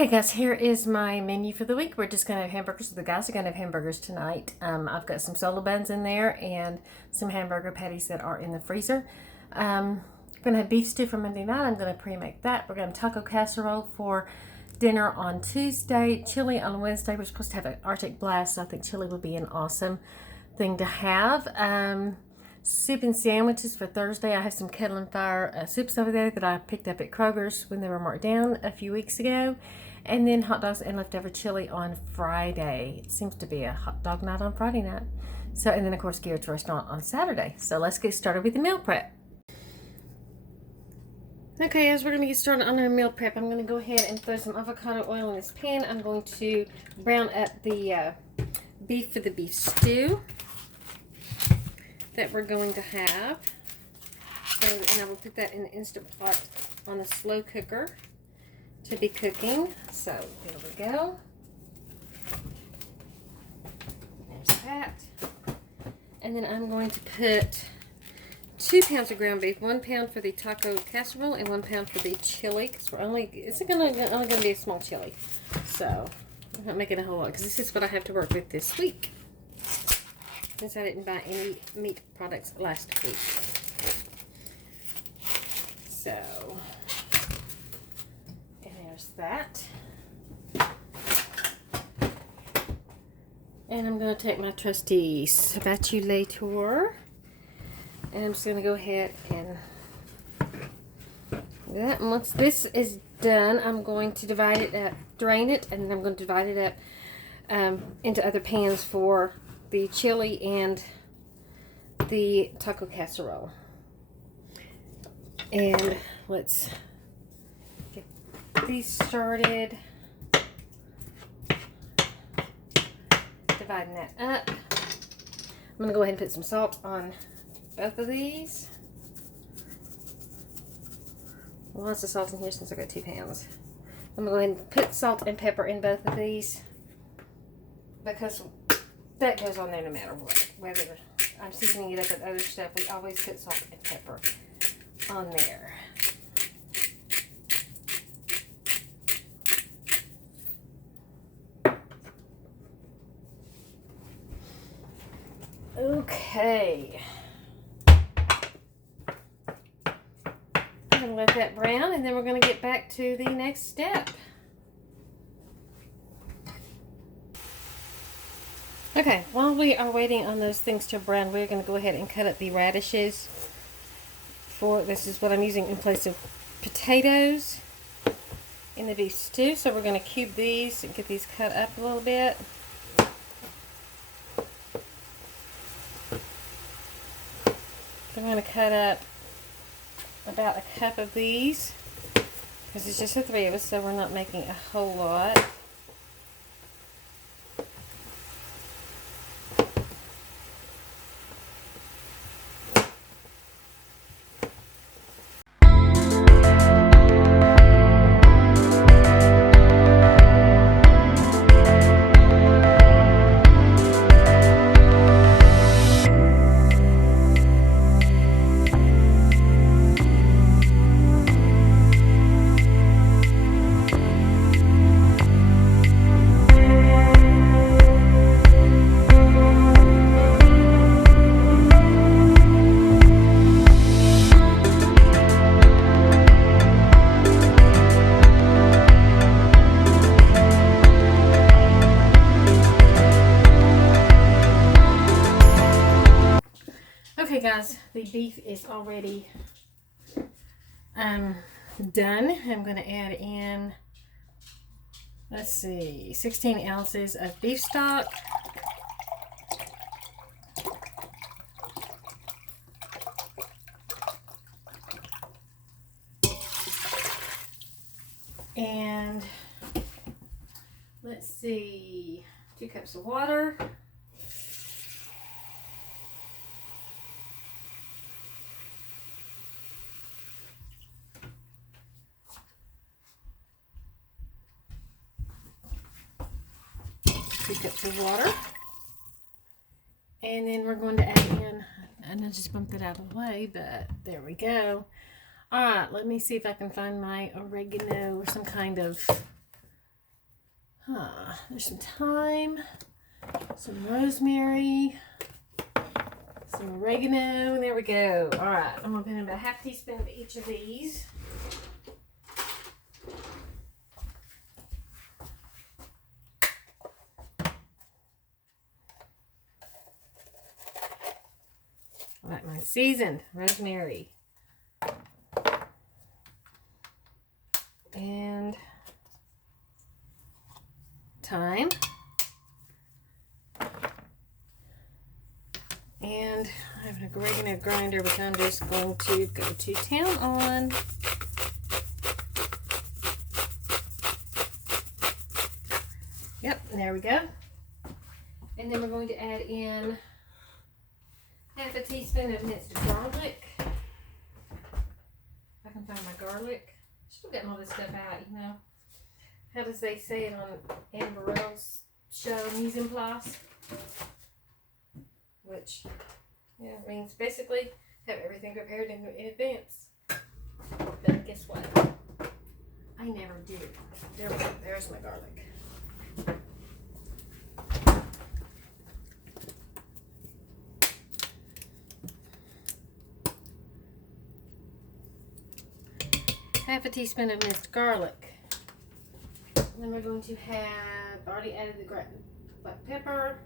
Okay guys, here is my menu for the week. We're just going to have hamburgers. The guys are going to have hamburgers tonight. I've got some solo buns in there and some hamburger patties that are in the freezer. We're going to have beef stew for Monday night. I'm going to pre-make that. We're going to have taco casserole for dinner on Tuesday. Chili on Wednesday. We're supposed to have an Arctic blast, so I think chili would be an awesome thing to have. Soup and sandwiches for Thursday. I have some kettle and fire soups over there that I picked up at Kroger's when they were marked down a few weeks ago. And then hot dogs and leftover chili on Friday. It seems to be a hot dog night on Friday night. So, and then of course Garrett's restaurant on Saturday. So let's get started with the meal prep. Okay, as we're going to get started on our meal prep, I'm going to go ahead and throw some avocado oil in this pan. I'm going to brown up the beef for the beef stew that we're going to have. So, and I will put that in the Instant Pot on the slow cooker to be cooking. So there we go. There's that. And then I'm going to put 2 pounds of ground beef, 1 pound for the taco casserole and 1 pound for the chili, because it's only going to be a small chili. So I'm not making a whole lot because this is what I have to work with this week, since I didn't buy any meat products last week. So, and there's that. And I'm going to take my trusty spatulator, and I'm just going to go ahead and do that. And once this is done, I'm going to divide it up, drain it, and then I'm going to divide it up into other pans for the chili and the taco casserole. And let's get these started. Dividing that up. I'm going to go ahead and put some salt on both of these. Lots of salt in here since I got 2 pounds. I'm going to go ahead and put salt and pepper in both of these, because that goes on there no matter what. Whether I'm seasoning it up with other stuff, we always put salt and pepper on there. Okay. I'm going to let that brown, and then we're going to get back to the next step. Okay, while we are waiting on those things to brown, we're going to go ahead and cut up the radishes. This is what I'm using in place of potatoes in the beef stew. So we're going to cube these and get these cut up a little bit. I'm going to cut up about a cup of these, because it's just the 3 of us, so we're not making a whole lot. Okay guys, the beef is already done. I'm going to add in, let's see, 16 ounces of beef stock. And let's see, 2 cups of water. Cups of water, and then we're going to add in, and I just bumped it out of the way, but there we go. All right, let me see if I can find my oregano or some kind of There's some thyme, some rosemary, some oregano. There we go. All right, I'm gonna put in about a half teaspoon of each of these. I like my seasoned rosemary. And thyme. And I have an oregano grinder, which I'm just going to go to town on. Yep, there we go. And then we're going to add in half a teaspoon of minced garlic. If I can find my garlic. Still getting all this stuff out, you know. How does they say it on Anne Burrell's show, Mise en Place? Which, yeah, means basically have everything prepared in advance. But guess what? I never do. There we go. There's my garlic. Half a teaspoon of minced garlic. And then we're going to have, already added the black pepper.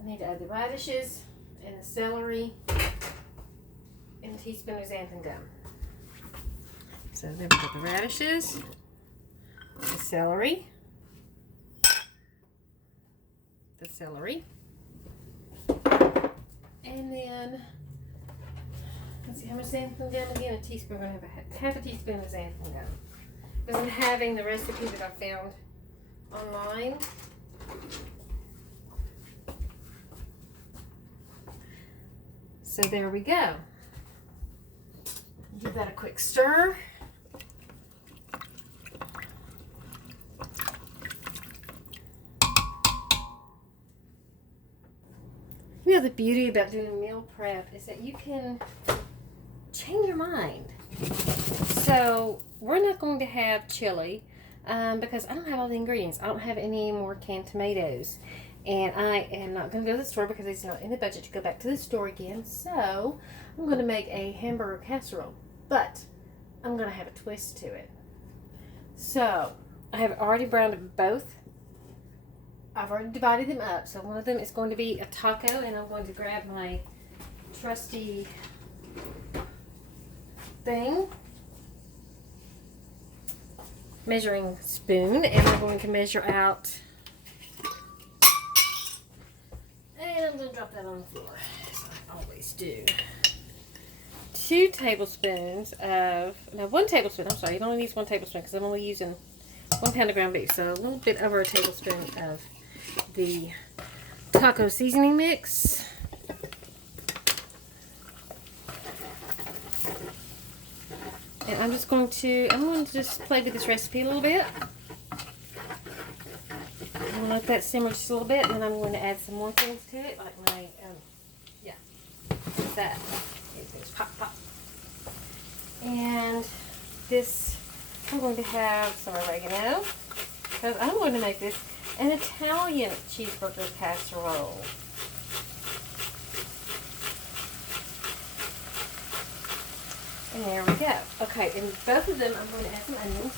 I need to add the radishes and the celery and a teaspoon of xanthan gum. So then we got the radishes, the celery, and then let's see how much xanthan gum again. A teaspoon. We're gonna have half a teaspoon of xanthan gum because I'm having the recipe that I found online. So there we go. Give that a quick stir. You know, the beauty about doing meal prep is that you can change your mind. So we're not going to have chili because I don't have all the ingredients. I don't have any more canned tomatoes. And I am not going to go to the store because it's not in the budget to go back to the store again. So I'm going to make a hamburger casserole. But I'm going to have a twist to it. So I have already browned both. I've already divided them up. So one of them is going to be a taco. And I'm going to grab my trusty thing. Measuring spoon. And I'm going to measure out. And I'm going to drop that on the floor, as I always do. 2 tablespoons of, no, 1 tablespoon, I'm sorry, it only needs 1 tablespoon because I'm only using 1 pound of ground beef. So a little bit over a tablespoon of the taco seasoning mix. And I'm going to just play with this recipe a little bit. I'm going to let that simmer just a little bit, and then I'm going to add some more things to it, like my, that. It goes pop, pop. And this, I'm going to have some oregano, because I'm going to make this an Italian cheeseburger casserole. And there we go. Okay, and both of them, I'm going to add some onions.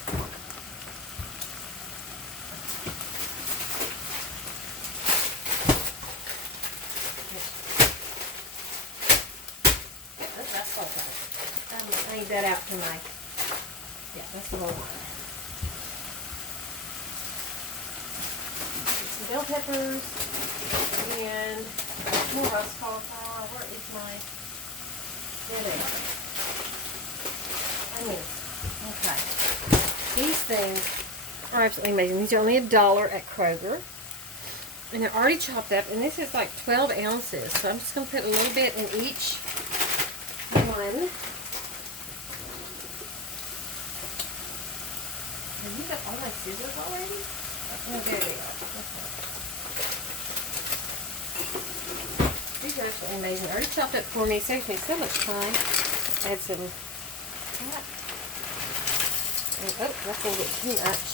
I need that out for my, that's the whole one. Some bell peppers and more roast cauliflower. Where is my, there they are. Onions. Okay. These things are absolutely amazing. These are only $1 at Kroger. And they're already chopped up. And this is like 12 ounces. So I'm just going to put a little bit in each one. Have you got all my scissors already? Oh, there they are. Okay. These are absolutely amazing. Already chopped up for me. Saves me so much time. Add some And, oh, that's a little bit too much.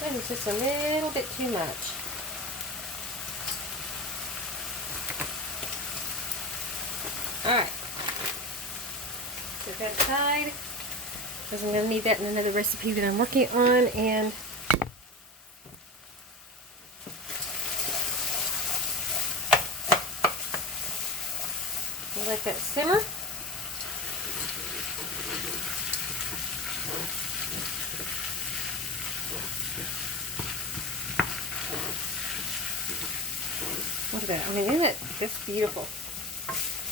That is just a little bit too much. Alright. Set that aside, because I'm going to need that in another recipe that I'm working on. And we'll let that simmer. Look at that. I mean, isn't it? That's beautiful.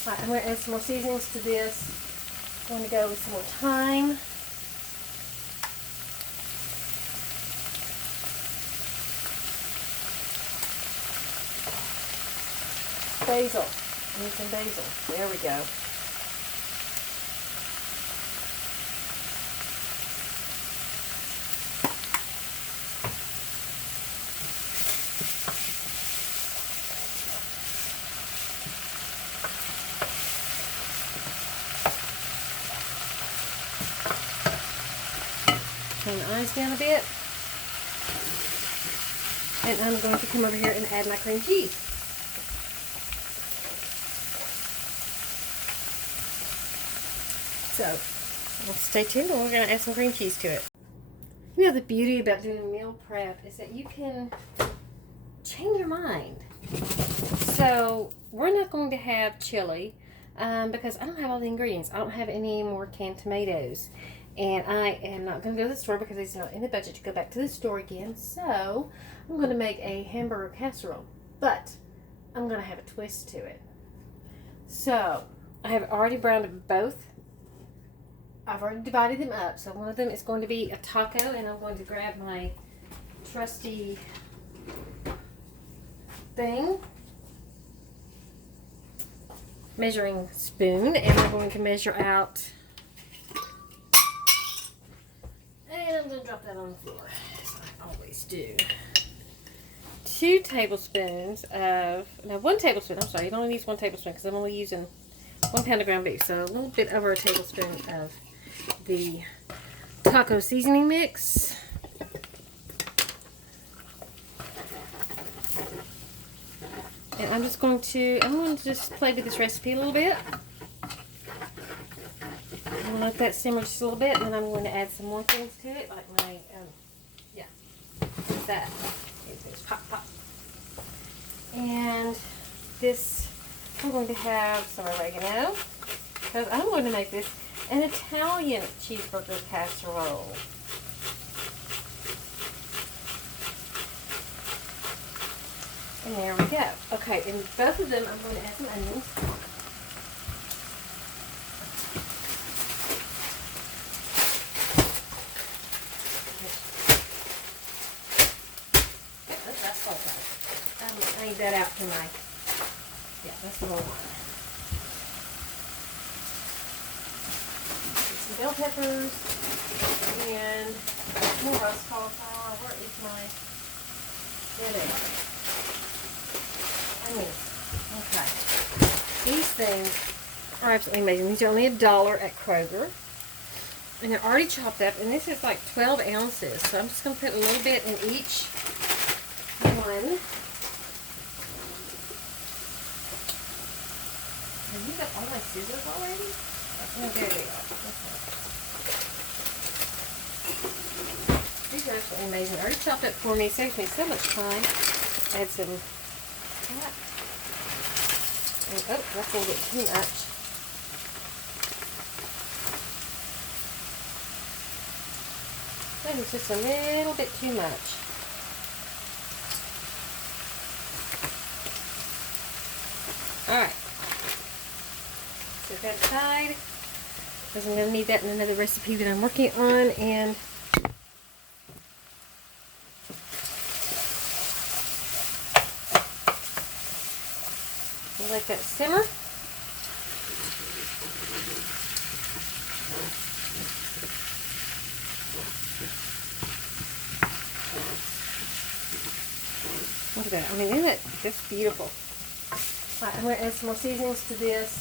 Alright, I'm going to add some more seasonings to this. I'm going to go with some more thyme. Basil. I need some basil. There we go. Turn the eyes down a bit. And I'm going to come over here and add my cream cheese. So, well, stay tuned and we're going to add some cream cheese to it. You know, the beauty about doing meal prep is that you can change your mind. So, we're not going to have chili because I don't have all the ingredients. I don't have any more canned tomatoes. And I am not going to go to the store because it's not in the budget to go back to the store again. So, I'm going to make a hamburger casserole. But, I'm going to have a twist to it. So, I have already browned both. I've already divided them up. So, one of them is going to be a taco. And I'm going to grab my trusty thing. Measuring spoon. And I'm going to measure out... And I'm going to drop that on the floor, as I always do. 2 tablespoons of, no, 1 tablespoon, I'm sorry, you only use 1 tablespoon because I'm only using 1 pound of ground beef. So a little bit over a tablespoon of the taco seasoning mix. And I'm going to just play with this recipe a little bit. I'm going to let that simmer just a little bit, and then I'm going to add some more things to it, like my, what's that? It's pop, pop. And this, I'm going to have some oregano, because I'm going to make this an Italian cheeseburger casserole. And there we go. Okay, in both of them, I'm going to add some onions. I need that out for my, that's the whole one. Some bell peppers and more roast cauliflower. Where is my red egg? Onions. Okay. These things are absolutely amazing. These are only $1 at Kroger. And they're already chopped up. And this is like 12 ounces. So I'm just going to put a little bit in each one. Have you got all my scissors already? Oh, there they are. Okay. These are absolutely amazing. Already chopped up for me. Saves me so much time. Add some that. And, oh, that's a little bit too much. That is just a little bit too much. Alright. Set that aside, because I'm going to need that in another recipe that I'm working on. And we'll let that simmer. Look at that. I mean, isn't it? That's beautiful. Alright, I'm going to add some more seasonings to this.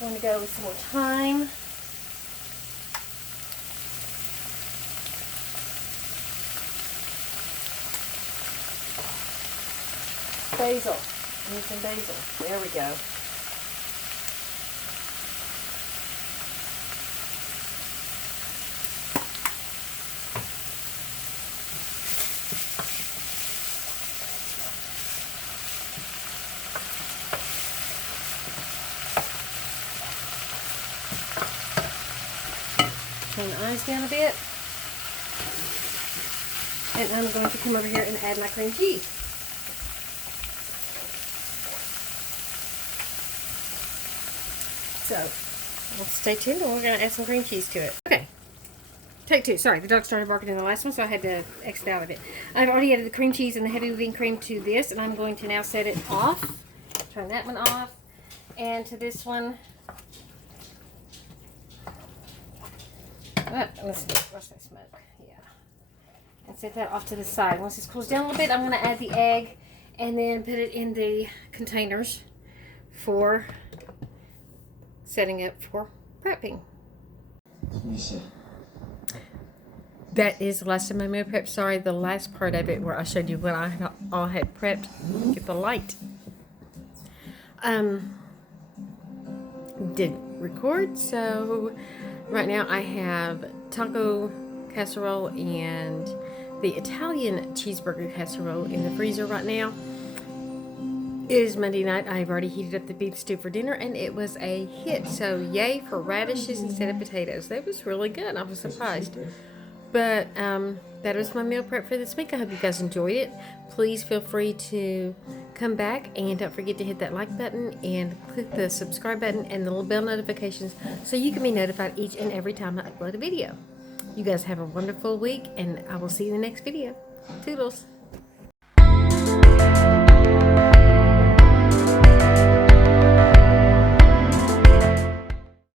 going to go with some more thyme. Basil. Need some basil. There we go. Turn the eyes down a bit. And I'm going to come over here and add my cream cheese. So, well, stay tuned and we're going to add some cream cheese to it. Okay. Take two. Sorry, the dog started barking in the last one, so I had to exit out of it. I've already added the cream cheese and the heavy whipping cream to this, and I'm going to now set it off. Turn that one off. And to this one. Let's that smoke. Yeah. And set that off to the side. Once this cools down a little bit, I'm going to add the egg and then put it in the containers for setting up for prepping. That is the last of my meal prep. Sorry, the last part of it where I showed you what I all had prepped. Get the light. Did record, so right now I have taco casserole and the Italian cheeseburger casserole in the freezer right now. It is Monday night. I've already heated up the beef stew for dinner, and it was a hit. So yay for radishes instead of potatoes. That was really good. I was surprised. But that was my meal prep for this week. I hope you guys enjoyed it. Please feel free to come back, and don't forget to hit that like button and click the subscribe button and the little bell notifications so you can be notified each and every time I upload a video. You guys have a wonderful week, and I will see you in the next video. Toodles.